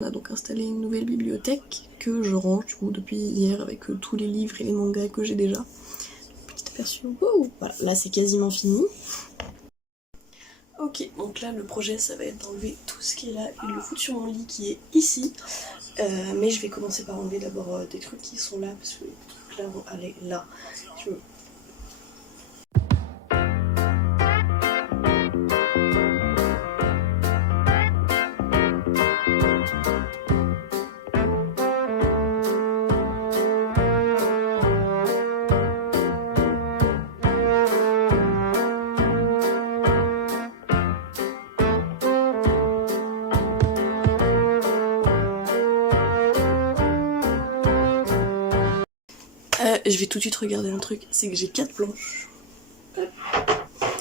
On a donc installé une nouvelle bibliothèque que je range du coup depuis hier avec tous les livres et les mangas que j'ai déjà. Petit aperçu. Wow. Voilà, là c'est quasiment fini. Ok, donc là le projet ça va être d'enlever tout ce qui est là et de le foutre sur mon lit qui est ici. Mais je vais commencer par enlever d'abord des trucs qui sont là parce que les trucs là vont aller là. Je vais tout de suite regarder un truc, c'est que j'ai 4 planches.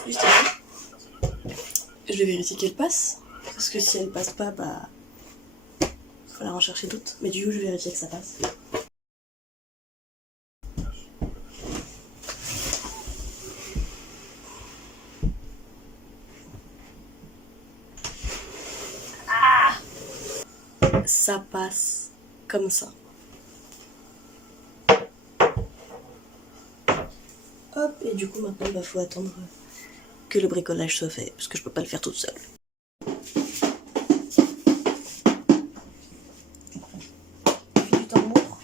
Juste ici. Je vais vérifier qu'elles passent, parce que si elles passent pas, bah... il va falloir en chercher d'autres. Mais du coup, je vais vérifier que ça passe. Ça passe comme ça. Hop, et du coup maintenant bah faut attendre que le bricolage soit fait, parce que je peux pas le faire toute seule. Puis du tambour.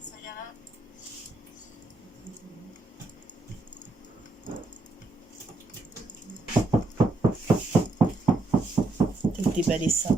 Ça ira. T'as déballé ça.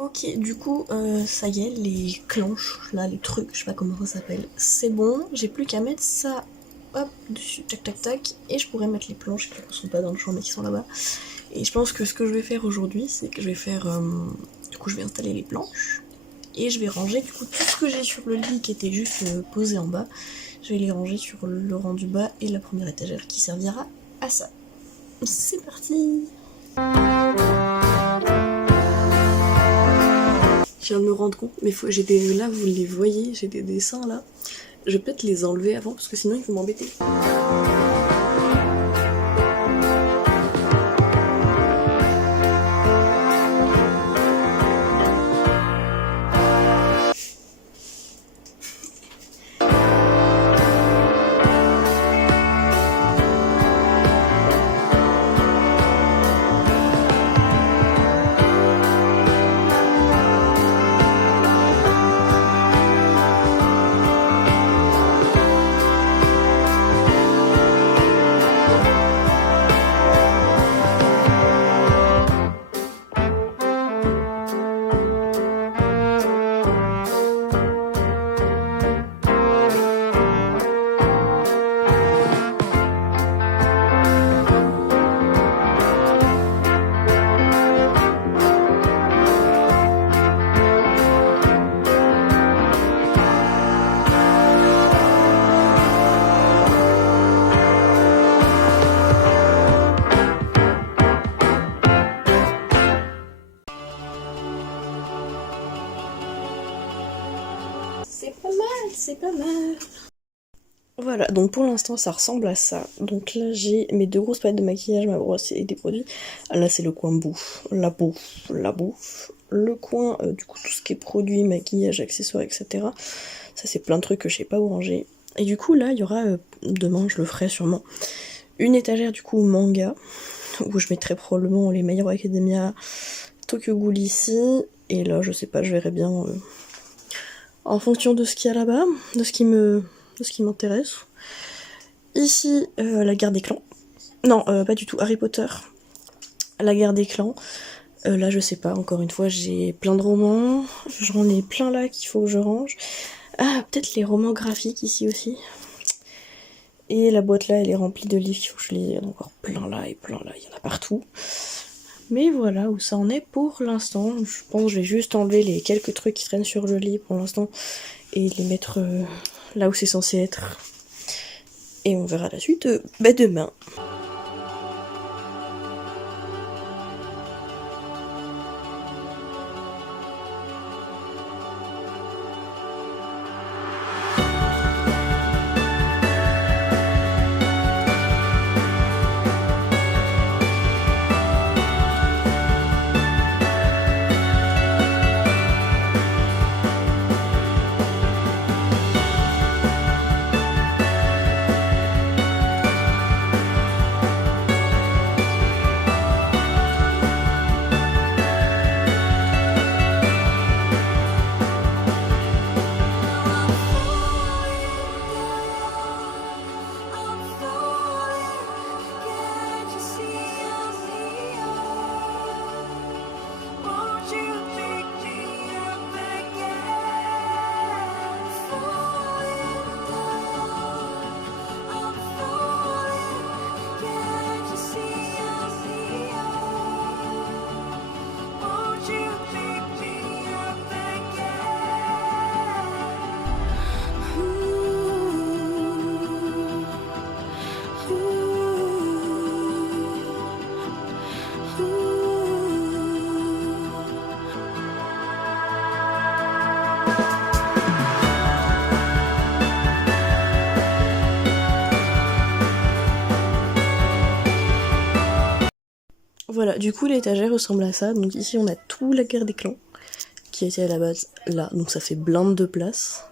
Ok, du coup, ça y est, les clenches, là, les trucs, je sais pas comment ça s'appelle, c'est bon, j'ai plus qu'à mettre ça, hop, dessus, tac tac tac, et je pourrais mettre les planches qui ne sont pas dans le champ mais qui sont là-bas. Et je pense que ce que je vais faire aujourd'hui, c'est que je vais faire, du coup je vais installer les planches, et je vais ranger du coup tout ce que j'ai sur le lit qui était juste posé en bas, je vais les ranger sur le rang du bas et la première étagère qui servira à ça. C'est parti! Je viens de me rendre compte, mais j'ai des... là vous les voyez, j'ai des dessins là. Je vais peut-être les enlever avant parce que sinon ils vont m'embêter. C'est pas mal, c'est pas mal. Voilà, donc pour l'instant ça ressemble à ça. Donc là j'ai mes 2 grosses palettes de maquillage, ma brosse et des produits. Là c'est le coin bouffe, la bouffe, la bouffe. Le coin, du coup tout ce qui est produits, maquillage, accessoires, etc. Ça c'est plein de trucs que je sais pas où ranger. Et du coup là il y aura, demain je le ferai sûrement, une étagère du coup manga, où je mettrai probablement les My Hero Academia, Tokyo Ghoul ici. Et là je sais pas, je verrai bien en fonction de ce qu'il y a là-bas, de ce qui m'intéresse. Ici, la guerre des clans. Non, pas du tout, Harry Potter. La guerre des clans. Là, je sais pas, encore une fois, j'ai plein de romans. J'en ai plein là qu'il faut que je range. Ah, peut-être les romans graphiques ici aussi. Et la boîte là, elle est remplie de livres, il faut que je les... Il y en a encore plein là et plein là, il y en a partout. Mais voilà où ça en est pour l'instant. Je pense que je vais juste enlever les quelques trucs qui traînent sur le lit pour l'instant et les mettre là où c'est censé être. Et on verra la suite demain. Voilà, du coup l'étagère ressemble à ça. Donc ici on a tout la guerre des clans, qui était à la base là, donc ça fait blinde de place.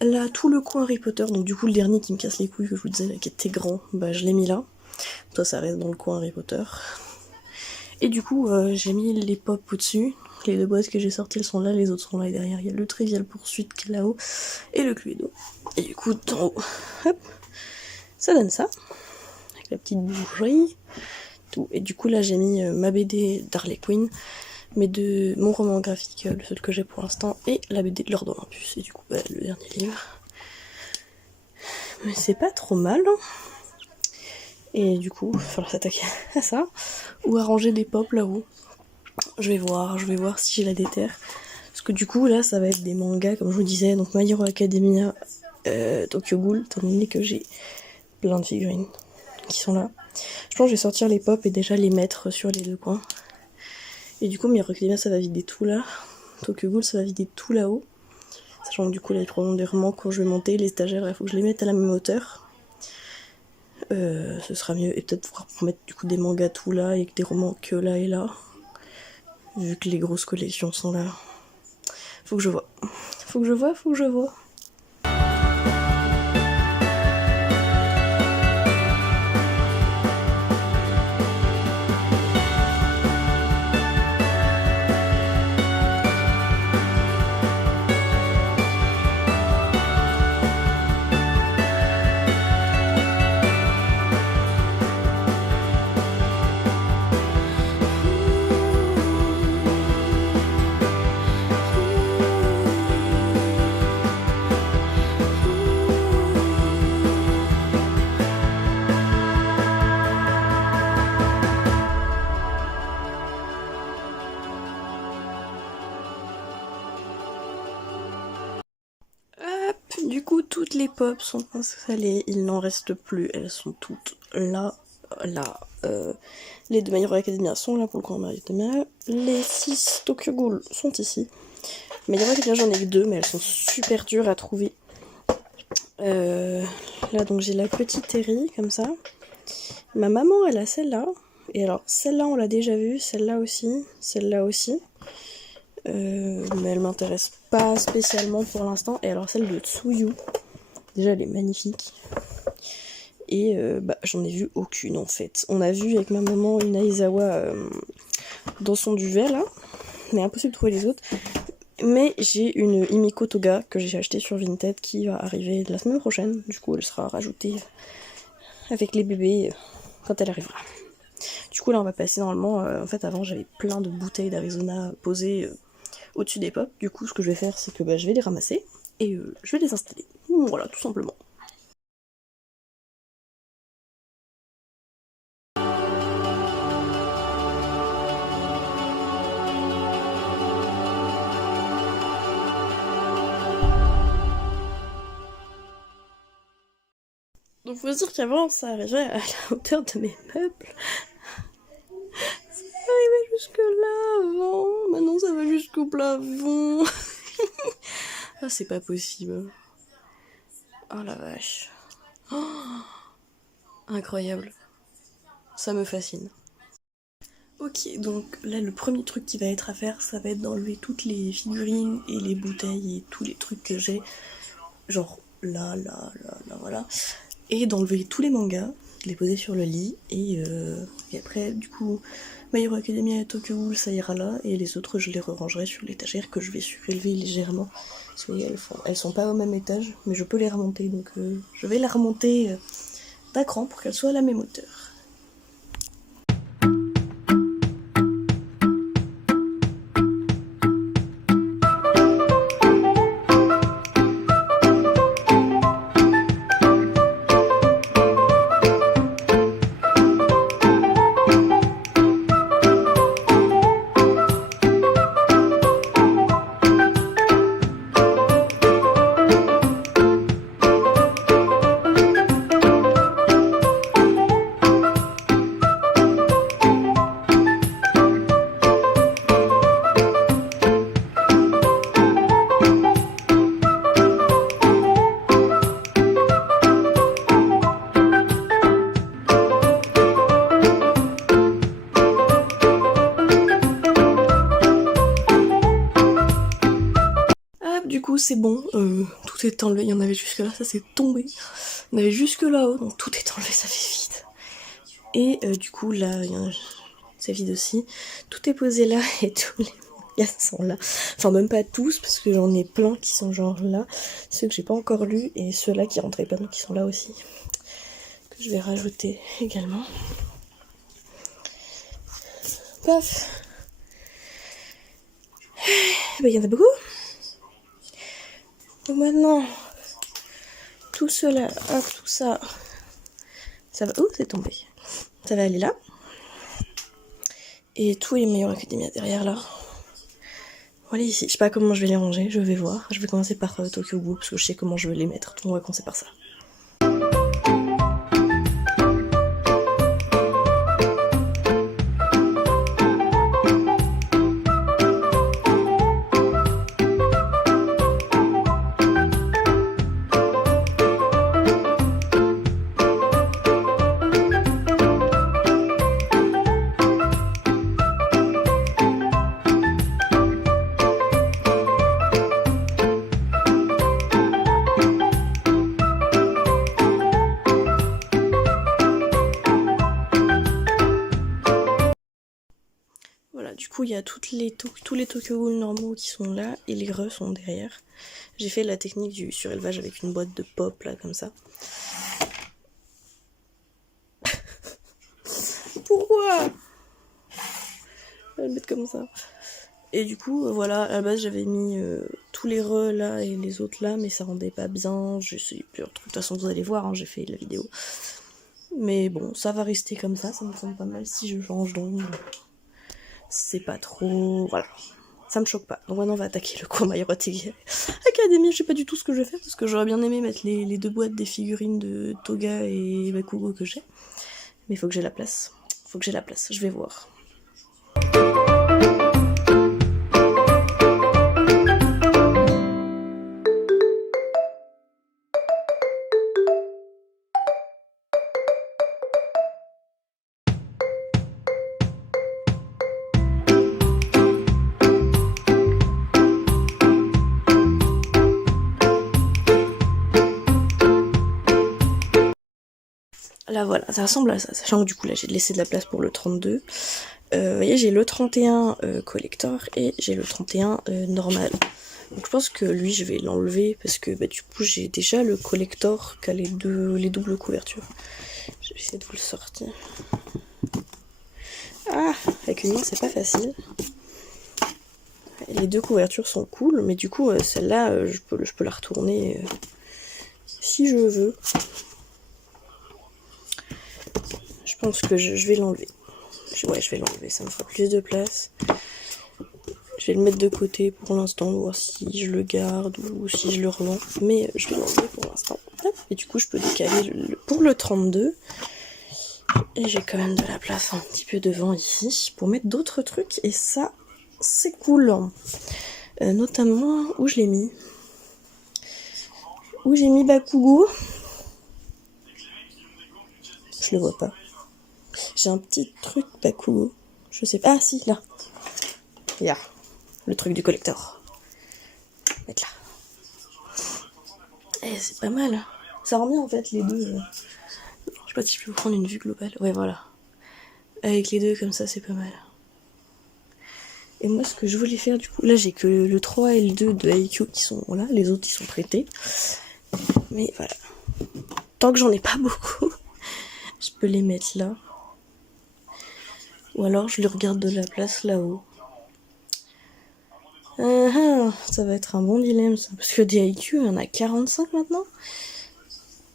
Là, tout le coin Harry Potter, donc du coup le dernier qui me casse les couilles que je vous disais, là, qui était grand, bah je l'ai mis là. Ça reste dans le coin Harry Potter. Et du coup j'ai mis les pop au-dessus. Les 2 boîtes que j'ai sorties elles sont là, les autres sont là et derrière il y a le Trivial Poursuite qui est là-haut et le Cluedo. Et du coup en haut, hop, ça donne ça, avec la petite bougerie. Tout. Et du coup là j'ai mis ma BD d'Harley Quinn, mon roman graphique, le seul que j'ai pour l'instant, et la BD de Lord Olympus, et du coup le dernier livre. Mais c'est pas trop mal. Et du coup, il va falloir s'attaquer à ça, ou à ranger des pop là-haut. Je vais voir si j'ai la déterre. Parce que du coup là ça va être des mangas comme je vous disais, donc My Hero Academia, Tokyo Ghoul, étant donné que j'ai plein de figurines qui sont là. Je pense que je vais sortir les pop et déjà les mettre sur les 2 coins. Et du coup, My Hero Academia ça va vider tout là. Tokyo Ghoul ça va vider tout là-haut. Sachant que du coup, là, il probablement des romans quand je vais monter. Les stagiaires, il faut que je les mette à la même hauteur. Ce sera mieux. Et peut-être pouvoir mettre du coup des mangas tout là et des romans que là et là. Vu que les grosses collections sont là. Faut que je vois. Faut que je vois. Du coup, toutes les pop sont installées, il n'en reste plus, elles sont toutes là. Les 2 My Hero Academia sont là pour le coin My Hero Academia. Les 6 Tokyo Ghoul sont ici. Mais il y en a que bien j'en ai que 2, mais elles sont super dures à trouver. Là donc j'ai la petite Terry comme ça. Ma maman elle a celle-là. Et alors celle-là on l'a déjà vue, celle-là aussi, celle-là aussi. Mais elle m'intéresse pas spécialement pour l'instant. Et alors celle de Tsuyu, déjà elle est magnifique. Et j'en ai vu aucune en fait. On a vu avec ma maman une Aizawa dans son duvet là. Mais impossible de trouver les autres. Mais j'ai une Himiko Toga que j'ai achetée sur Vinted qui va arriver la semaine prochaine. Du coup elle sera rajoutée avec les bébés quand elle arrivera. Du coup là on va passer normalement, en fait avant j'avais plein de bouteilles d'Arizona posées au-dessus des pop. Du coup ce que je vais faire c'est que je vais les ramasser et je vais les installer. Voilà tout simplement. Donc faut se dire qu'avant ça arrivait à la hauteur de mes meubles. Ça arrivait jusque là avant, maintenant ça va jusqu'au plafond. Ah c'est pas possible. Oh la vache. Oh, incroyable. Ça me fascine. Ok, donc là le premier truc qui va être à faire, ça va être d'enlever toutes les figurines et les bouteilles et tous les trucs que j'ai. Genre là, voilà. Et d'enlever tous les mangas, de les poser sur le lit. Et après, du coup, My Hero Academia et Tokyo Ghoul, ça ira là. Et les autres, je les rangerai sur l'étagère que je vais surélever légèrement. Parce qu'elles sont pas au même étage, mais je peux les remonter. Donc je vais la remonter d'un cran pour qu'elles soient à la même hauteur. Du coup c'est bon, tout est enlevé, il y en avait jusque là, ça s'est tombé. On avait jusque là-haut, donc tout est enlevé, ça fait vide. Et du coup là, c'est vide aussi. Tout est posé là et tous les mangas sont là. Enfin même pas tous, parce que j'en ai plein qui sont genre là. Ceux que j'ai pas encore lus et ceux-là qui rentraient pas, donc qui sont là aussi. Que je vais rajouter également. Paf. Il y en a beaucoup. Donc maintenant, tout cela, hop, tout ça, ça va... Oh, c'est tombé. Ça va aller là. Et tous les meilleurs académias derrière là. Voilà ici. Je sais pas comment je vais les ranger, je vais voir. Je vais commencer par Tokyo Ghoul parce que je sais comment je vais les mettre. Donc on va commencer par ça. Voilà, du coup il y a tous les Tokyo Ghoul normaux qui sont là et les re sont derrière. J'ai fait la technique du surélevage avec une boîte de pop là comme ça. Pourquoi? Je vais le mettre comme ça. Et du coup voilà, à la base j'avais mis tous les re là et les autres là, mais ça rendait pas bien. J'ai essayé plusieurs trucs, de toute façon vous allez voir, hein, j'ai fait la vidéo. Mais bon, ça va rester comme ça me semble pas mal si je change d'ongle. C'est pas trop... Voilà. Ça me choque pas. Donc maintenant on va attaquer le cours My Hero Academia. Je sais pas du tout ce que je vais faire parce que j'aurais bien aimé mettre les deux boîtes des figurines de Toga et Bakugo que j'ai. Mais il faut que j'ai la place. Faut que j'ai la place. Je vais voir. Là voilà, ça ressemble à ça, sachant que du coup là j'ai laissé de la place pour le 32. Vous voyez, j'ai le 31 collector et j'ai le 31 normal. Donc je pense que lui je vais l'enlever parce que bah, du coup j'ai déjà le collector qui a les doubles couvertures. Je vais essayer de vous le sortir. Ah, avec une main c'est pas facile. Les deux couvertures sont cool, mais du coup celle-là je peux la retourner si je veux. Je pense que je vais l'enlever. Ouais, je vais l'enlever, ça me fera plus de place. Je vais le mettre de côté pour l'instant, voir si je le garde ou si je le revends. Mais je vais l'enlever pour l'instant. Et du coup, je peux décaler pour le 32. Et j'ai quand même de la place un petit peu devant ici pour mettre d'autres trucs. Et ça, c'est cool. Notamment, où je l'ai mis. Où j'ai mis Bakugo. Je le vois pas. J'ai un petit truc Bakugo. Je sais pas. Ah si, là. Là. Le truc du collector. Mettre là. Eh, c'est pas mal. Ça rend bien en fait les deux. Je sais pas si je peux vous prendre une vue globale. Ouais, voilà. Avec les deux comme ça, c'est pas mal. Et moi, ce que je voulais faire du coup, là j'ai que le 3 et le 2 de IQ qui sont là, les autres ils sont prêtés. Mais voilà. Tant que j'en ai pas beaucoup, je peux les mettre là. Ou alors je les regarde de la place là-haut. Ça va être un bon dilemme ça. Parce que des IQ, il y en a 45 maintenant.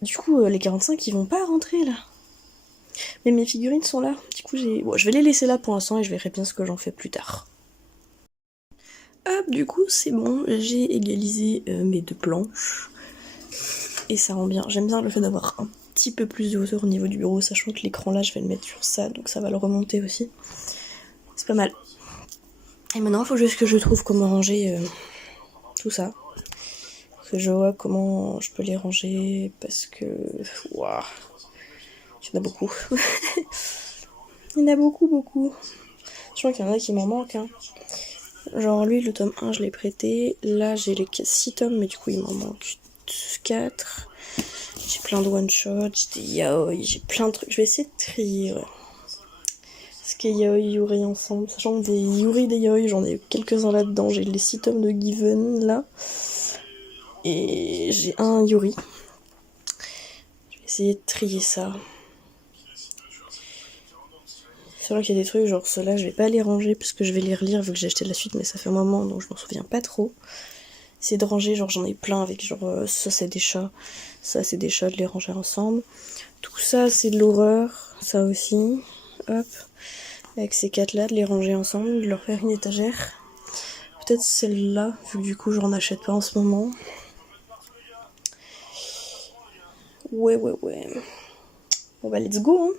Du coup, les 45 ils vont pas rentrer là. Mais mes figurines sont là. Du coup, je vais les laisser là pour l'instant et je verrai bien ce que j'en fais plus tard. Hop, du coup, c'est bon. J'ai égalisé mes deux planches. Et ça rend bien. J'aime bien le fait d'avoir un petit peu plus de hauteur au niveau du bureau, sachant que l'écran là, je vais le mettre sur ça, donc ça va le remonter aussi. C'est pas mal. Et maintenant, il faut juste que je trouve comment ranger tout ça. Que je vois comment je peux les ranger, parce que... Waouh, il y en a beaucoup. Il y en a beaucoup, beaucoup. Je crois qu'il y en a qui m'en manquent. Hein. Genre lui, le tome 1, je l'ai prêté. Là, j'ai les 6 tomes, mais du coup, il m'en manque 4. J'ai plein de one-shots, j'ai des yaoi, j'ai plein de trucs. Je vais essayer de trier, ouais. Ce qui est yaoi, yuri ensemble. Sachant que des yuri, des yaoi, j'en ai quelques-uns là-dedans. J'ai les 6 tomes de Given, là. Et j'ai un yuri. Je vais essayer de trier ça. C'est vrai qu'il y a des trucs, genre ceux-là, je vais pas les ranger parce que je vais les relire vu que j'ai acheté la suite, mais ça fait un moment donc je m'en souviens pas trop. C'est de ranger, genre j'en ai plein avec genre ça c'est des chats, ça c'est des chats, de les ranger ensemble. Tout ça c'est de l'horreur, ça aussi. Hop, avec ces 4 là, de les ranger ensemble, de leur faire une étagère. Peut-être celle-là, vu que du coup j'en achète pas en ce moment. Ouais. Bon bah let's go hein.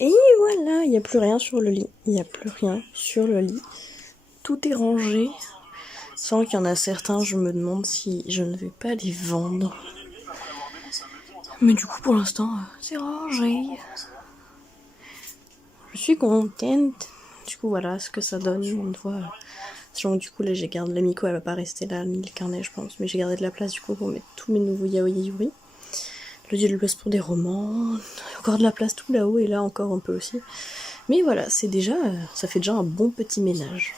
Et voilà, il n'y a plus rien sur le lit. Il n'y a plus rien sur le lit. Tout est rangé. Sans qu'il y en a certains, je me demande si je ne vais pas les vendre. Mais du coup, pour l'instant, c'est rangé. Je suis contente. Du coup, voilà ce que ça donne une fois Sachant que du coup là j'ai gardé la Miko, elle va pas rester là, ni le carnet je pense, mais j'ai gardé de la place du coup pour mettre tous mes nouveaux yaoi et yuri. Là j'ai de la place pour des romans, encore de la place tout là-haut et là encore un peu aussi. Mais voilà, c'est déjà, ça fait déjà un bon petit ménage.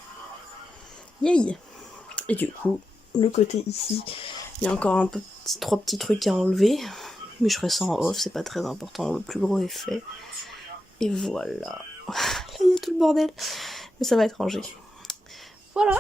Yay! Et du coup, le côté ici, il y a encore un peu, 3 petits trucs à enlever, mais je ferai ça en off, c'est pas très important, le plus gros est fait. Et voilà. Là il y a tout le bordel, mais ça va être rangé. Voilà!